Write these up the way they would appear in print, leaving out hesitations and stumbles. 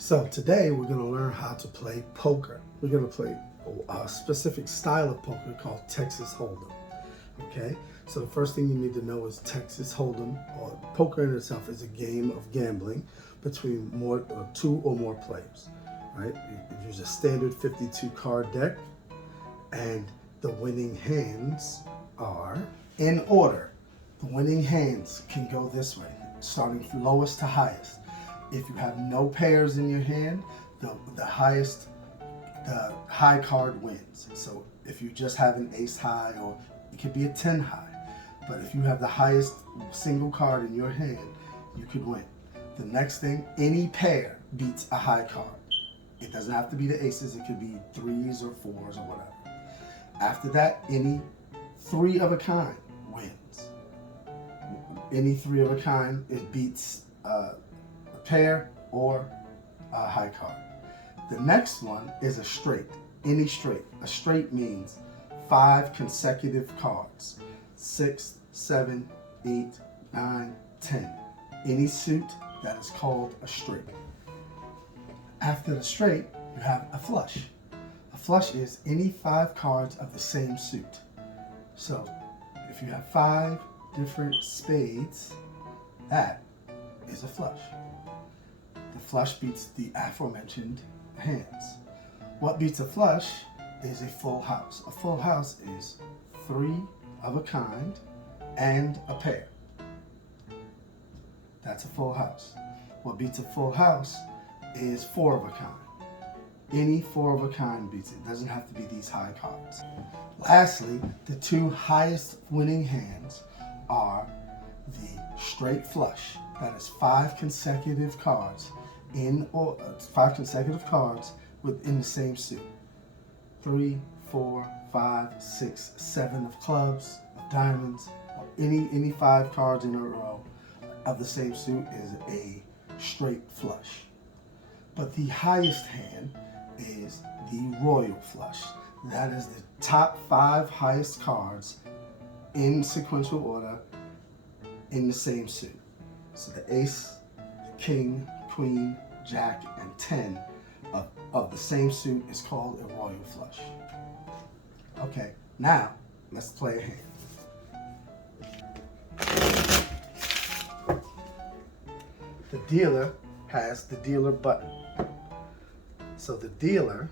So today we're going to learn how to play poker. We're going to play a specific style of poker called Texas Hold'em. Okay, so the first thing you need to know is Texas Hold'em, or poker in itself, is a game of gambling between two or more players. Right? You use a standard 52 card deck, and the winning hands are in order. The winning hands can go this way, starting from lowest to highest. If you have no pairs in your hand, the high card wins. So if you just have an ace high, or it could be a 10 high, but if you have the highest single card in your hand, you could win. The next thing, any pair beats a high card. It doesn't have to be the aces, it could be threes or fours or whatever. After that, any three of a kind wins. Any three of a kind, it beats a pair or a high card. The next one is a straight, any straight. A straight means 5 consecutive cards, 6, 7, 8, 9, 10. Any suit, that is called a straight. After the straight, you have a flush. A flush is any 5 cards of the same suit. So if you have 5 different spades, that is a flush. The flush beats the aforementioned hands. What beats a flush is a full house. A full house is 3 of a kind and a pair. That's a full house. What beats a full house is 4 of a kind. Any 4 of a kind beats it. It doesn't have to be these high cards. Lastly, the 2 highest winning hands are the straight flush. That is 5 consecutive cards within the same suit. 3, 4, 5, 6, 7 of clubs, of diamonds, or any 5 cards in a row of the same suit is a straight flush. But the highest hand is the royal flush. That is the top 5 highest cards in sequential order in the same suit. So the ace, the king, queen, jack, and 10 of the same suit is called a royal flush. Okay, now let's play a hand. The dealer has the dealer button. So the dealer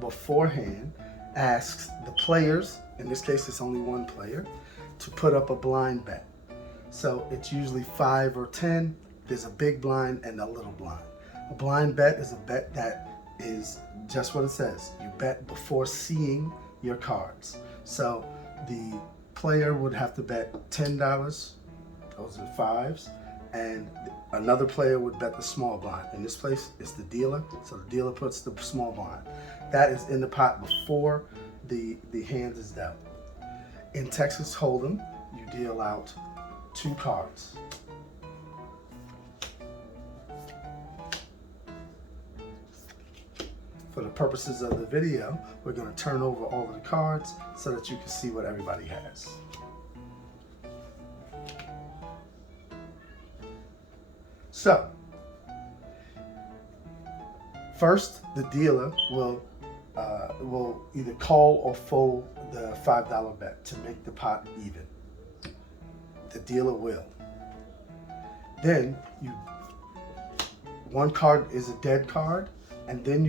beforehand asks the players, in this case it's only one player, to put up a blind bet. So it's usually 5 or 10. There's a big blind and a little blind. A blind bet is a bet that is just what it says. You bet before seeing your cards. So the player would have to bet $10, those are 5s, and another player would bet the small blind. In this place, it's the dealer, so the dealer puts the small blind. That is in the pot before the hand is dealt. In Texas Hold'em, you deal out 2 cards. For the purposes of the video, we're going to turn over all of the cards so that you can see what everybody has. So, first, the dealer will either call or fold the $5 bet to make the pot even. The dealer will. Then one card is a dead card, and then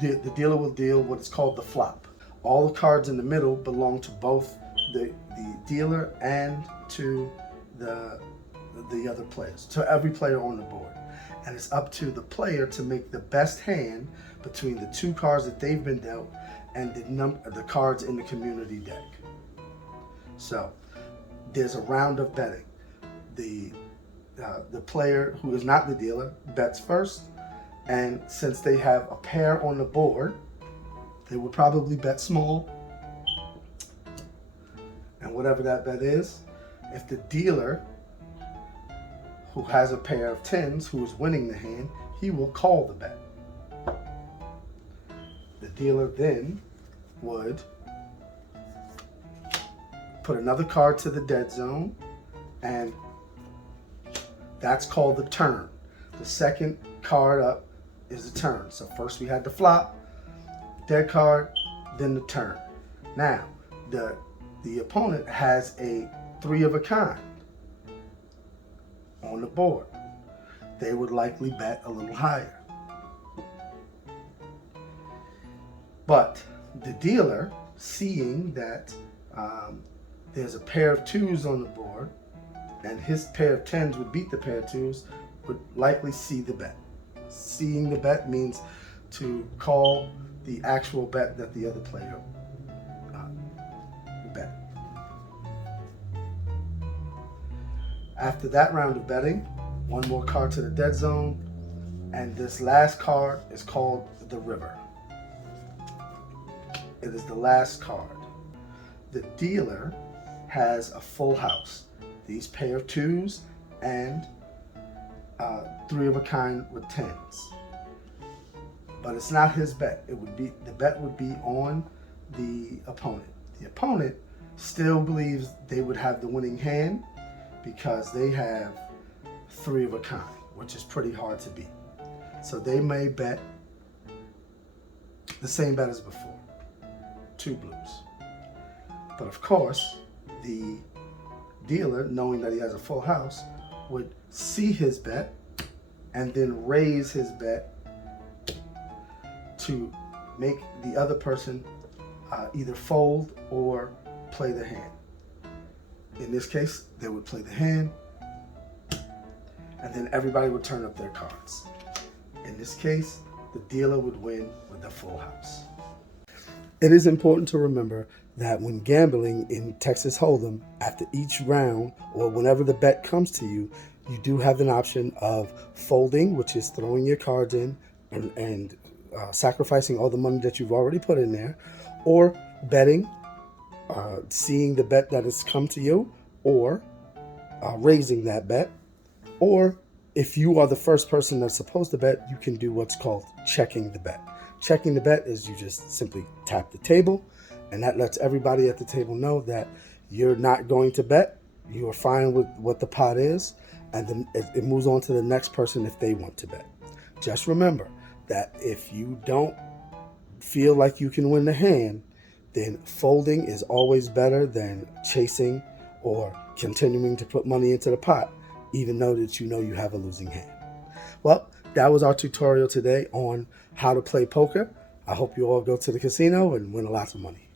the dealer will deal what is called the flop. All the cards in the middle belong to both the dealer and to the other players, to every player on the board. And it's up to the player to make the best hand between the 2 cards that they've been dealt and the cards in the community deck. So there's a round of betting. The player who is not the dealer bets first, and since they have a pair on the board, they would probably bet small. And whatever that bet is, if the dealer who has a pair of 10s, who is winning the hand, he will call the bet. The dealer then would put another card to the dead zone, and that's called the turn. The second card up is a turn. So first we had the flop, dead card, then the turn. Now, the opponent has a 3 of a kind on the board. They would likely bet a little higher. But the dealer, seeing that there's a pair of 2s on the board, and his pair of 10s would beat the pair of 2s, would likely see the bet. Seeing the bet means to call the actual bet that the other player bet. After that round of betting, one more card to the dead zone, and this last card is called the river. It is the last card. The dealer has a full house. These pair of 2s and 3 of a kind with 10s. But it's not his bet. The bet would be on the opponent. The opponent still believes they would have the winning hand because they have 3 of a kind, which is pretty hard to beat. So they may bet the same bet as before, 2 blues. But of course, the dealer, knowing that he has a full house, would see his bet and then raise his bet to make the other person either fold or play the hand. In this case, they would play the hand, and then everybody would turn up their cards. In this case, the dealer would win with the full house. It is important to remember that when gambling in Texas Hold'em, after each round or whenever the bet comes to you, you do have an option of folding, which is throwing your cards in and sacrificing all the money that you've already put in there, or betting, seeing the bet that has come to you, or raising that bet. Or if you are the first person that's supposed to bet, you can do what's called checking the bet. Checking the bet is you just simply tap the table, and that lets everybody at the table know that you're not going to bet. You are fine with what the pot is, and then it moves on to the next person if they want to bet. Just remember that if you don't feel like you can win the hand, then folding is always better than chasing or continuing to put money into the pot, even though that you know you have a losing hand. Well, that was our tutorial today on how to play poker. I hope you all go to the casino and win lots of money.